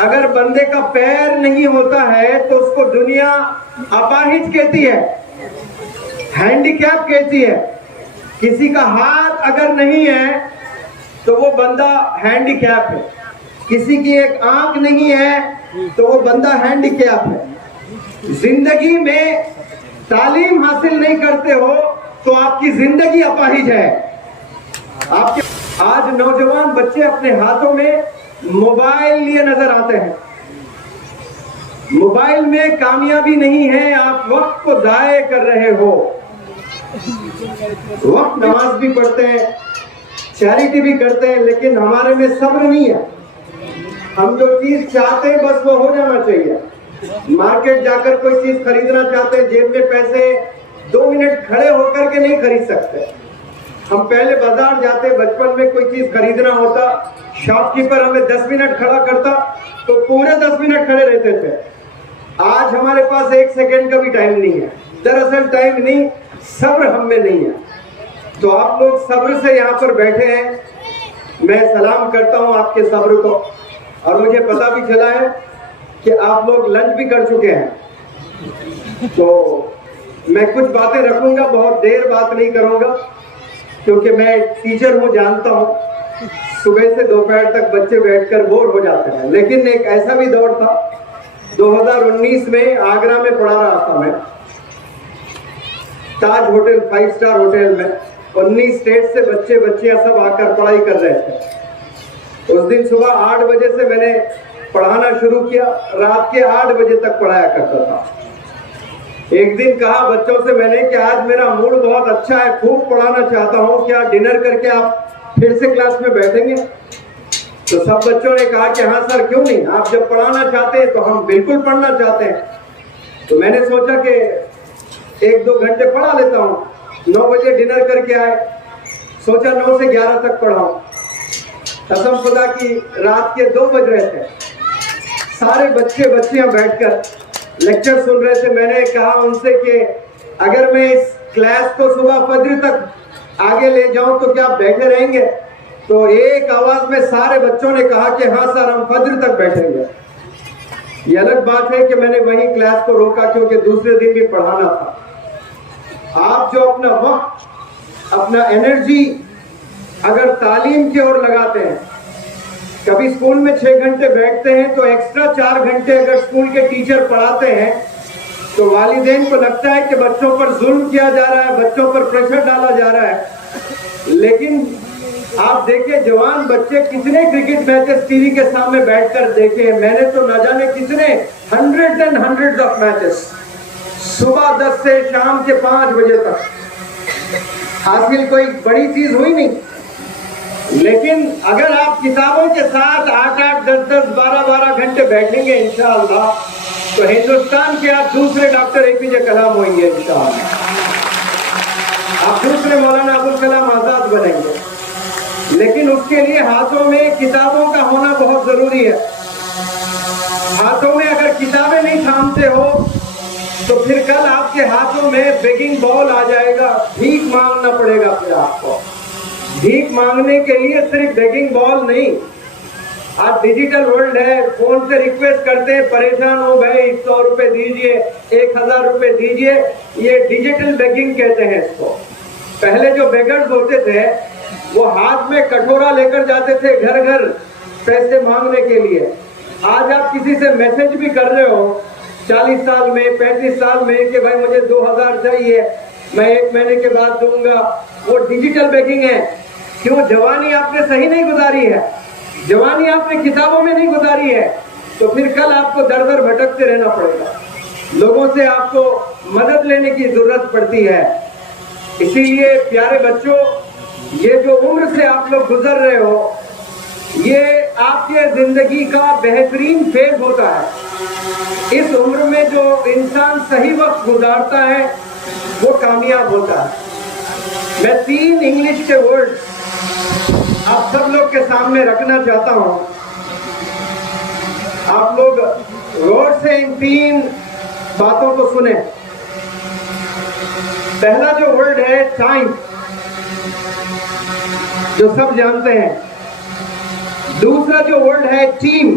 اگر بندے کا پیر نہیں ہوتا ہے تو اس کو دنیا اپاہج کہتی ہے، ہینڈی کیپ کہتی ہے. کسی کا ہاتھ اگر نہیں ہے تو وہ بندہ ہینڈی کیپ ہے. کسی کی ایک آنکھ نہیں ہے تو وہ بندہ ہینڈی کیپ ہے. زندگی میں تعلیم حاصل نہیں کرتے ہو تو آپ کی زندگی اپاہج ہے. آج نوجوان بچے اپنے ہاتھوں میں موبائل لیے نظر آتے ہیں. موبائل میں کامیابی نہیں ہے، آپ وقت کو ضائع کر رہے ہو. وقت نماز بھی پڑھتے ہیں، چیریٹی بھی کرتے ہیں، لیکن ہمارے میں صبر نہیں ہے. ہم جو چیز چاہتے ہیں بس وہ ہو جانا چاہیے. مارکیٹ جا کر کوئی چیز خریدنا چاہتے ہیں، جیب میں پیسے 2 منٹ کھڑے ہو کر کے نہیں خرید سکتے. ہم پہلے بازار جاتے، بچپن میں کوئی چیز خریدنا ہوتا، شاپ کیپر ہمیں 10 منٹ کھڑا کرتا تو پورے 10 منٹ کھڑے رہتے تھے. آج ہمارے پاس 1 سیکنڈ کا بھی ٹائم نہیں ہے. دراصل ٹائم نہیں، صبر ہم میں نہیں ہے. تو آپ لوگ صبر سے یہاں پر بیٹھے ہیں. میں سلام کرتا ہوں آپ کے صبر کو، اور مجھے پتا بھی چلا ہے کہ آپ لوگ لنچ بھی کر چکے ہیں. تو میں کچھ باتیں رکھوں گا، بہت دیر بات نہیں کروں گا، کیونکہ میں ٹیچر ہوں، جانتا ہوں صبح سے دوپہر تک بچے بیٹھ کر بور ہو جاتے ہیں. لیکن ایک ایسا بھی دور تھا 2019 میں آگرہ میں پڑھا رہا تھا میں، تاج ہوٹل 5 اسٹار ہوٹل میں. 19 اسٹیٹ سے بچیاں سب آ کر پڑھائی کر رہے تھے. اس دن صبح 8 بجے سے میں نے پڑھانا شروع کیا، رات کے 8 بجے تک پڑھایا کرتا تھا. ایک دن کہا بچوں سے میں نے کہ آج میرا موڈ بہت اچھا ہے، خوب پڑھانا چاہتا ہوں، کیا ڈنر کر کے آپ پھر سے کلاس میں بیٹھیں گے؟ تو سب بچوں نے کہا کہ ہاں سر، کیوں نہیں، آپ جب پڑھانا چاہتے ہیں تو ہم بالکل پڑھنا چاہتے ہیں. تو میں نے سوچا کہ 1-2 گھنٹے پڑھا لیتا ہوں. 9 بجے ڈنر کر کے آئے، سوچا 9 سے 11 تک پڑھاؤں. قسم خدا کی رات کے 2 بج رہے تھے. سارے بچیاں بیٹھ کر لیکچر سن رہے تھے. میں نے کہا ان سے کہ اگر میں اس کلاس کو صبح فجر تک آگے لے جاؤں تو کیا آپ بیٹھے رہیں گے؟ تو ایک آواز میں سارے بچوں نے کہا کہ ہاں سر، ہم فجر تک بیٹھیں گے. یہ الگ بات ہے کہ میں نے وہیں کلاس کو روکا کیونکہ دوسرے دن بھی پڑھانا تھا. آپ جو اپنا وقت، اپنا انرجی اگر تعلیم کی اور لگاتے ہیں، کبھی اسکول میں 6 گھنٹے بیٹھتے ہیں تو ایکسٹرا 4 گھنٹے اگر اسکول کے ٹیچر پڑھاتے ہیں تو والدین کو لگتا ہے کہ بچوں پر ظلم کیا جا رہا ہے، بچوں پر پریشر ڈالا جا رہا ہے. لیکن آپ دیکھیں جوان بچے کتنے کرکٹ میچز ٹی وی کے سامنے بیٹھ کر دیکھے ہیں. میں نے تو نہ جانے کتنے hundred and hundred of matches صبح 10 سے شام کے 5 بجے تک. حاصل کوئی بڑی چیز ہوئی نہیں، لیکن اگر آپ کتابوں کے ساتھ 8-8 10-10 12-12 گھنٹے بیٹھیں گے انشاءاللہ تو ہندوستان کے آپ دوسرے ڈاکٹر اے پی جے کلام ہوئیں گے انشاءاللہ. آپ دوسرے مولانا ابوالکلام آزاد بنیں گے. لیکن اس کے لیے ہاتھوں میں کتابوں کا ہونا بہت ضروری ہے. ہاتھوں میں اگر کتابیں نہیں تھامتے ہو تو پھر کل آپ کے ہاتھوں میں بیگنگ بال آ جائے گا، بھیک مانگنا پڑے گا. پھر آپ کو بھیک مانگنے کے لیے صرف بیگنگ بال نہیں، آپ ڈیجیٹل ورلڈ ہے، فون سے ریکویسٹ کرتے ہیں، پریشان ہو بھائی 100 روپے دیجئے، 1000 روپے دیجئے. یہ ڈیجیٹل بیگنگ کہتے ہیں اس کو. پہلے جو بیگرز ہوتے تھے وہ ہاتھ میں کٹورا لے کر جاتے تھے گھر گھر پیسے مانگنے کے لیے. آج آپ کسی سے میسج بھی کر رہے ہو 40 سال میں 35 سال میں کہ بھائی مجھے 2000 چاہیے، میں 1 مہینے کے بعد دوں گا، وہ ڈیجیٹل بیگنگ ہے. کیوں؟ جوانی آپ نے صحیح نہیں گزاری ہے، جوانی آپ نے کتابوں میں نہیں گزاری ہے، تو پھر کل آپ کو در در بھٹکتے رہنا پڑے گا. لوگوں سے آپ کو مدد لینے کی ضرورت پڑتی ہے. اسی لیے پیارے بچوں، یہ جو عمر سے آپ لوگ گزر رہے ہو یہ آپ کے زندگی کا بہترین فیز ہوتا ہے. اس عمر میں جو انسان صحیح وقت گزارتا ہے وہ کامیاب ہوتا ہے. میں 3 انگلش کے ورڈ آپ سب لوگ کے سامنے رکھنا چاہتا ہوں. آپ لوگ غور سے ان 3 باتوں کو سنیں. پہلا جو ورڈ ہے ٹائم، جو سب جانتے ہیں. دوسرا جو ورڈ ہے ٹیم،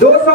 200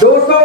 200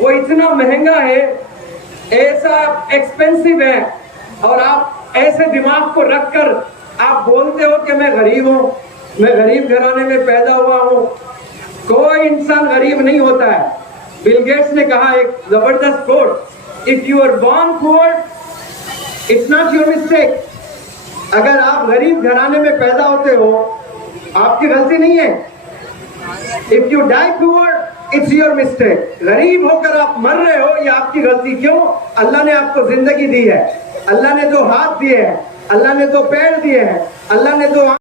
وہ اتنا مہنگا ہے, ایسا ایکسپینسو ہے, اور آپ ایسے دماغ کو رکھ کر آپ بولتے ہو کہ میں غریب ہوں, میں غریب گھرانے میں پیدا ہوا ہوں. کوئی انسان غریب نہیں ہوتا ہے. بل گیٹس نے کہا ایک زبردست کوٹ, if you are born poor, it's not your mistake. اگر آپ غریب گھرانے میں پیدا ہوتے ہو, آپ کی غلطی نہیں ہے. if you die poor, it's your mistake. غریب ہو کر آپ مر رہے ہو, یہ آپ کی غلطی. کیوں؟ اللہ نے آپ کو زندگی دی ہے, اللہ نے دو ہاتھ دیے ہیں, اللہ نے دو پیر دیے ہیں, اللہ نے دو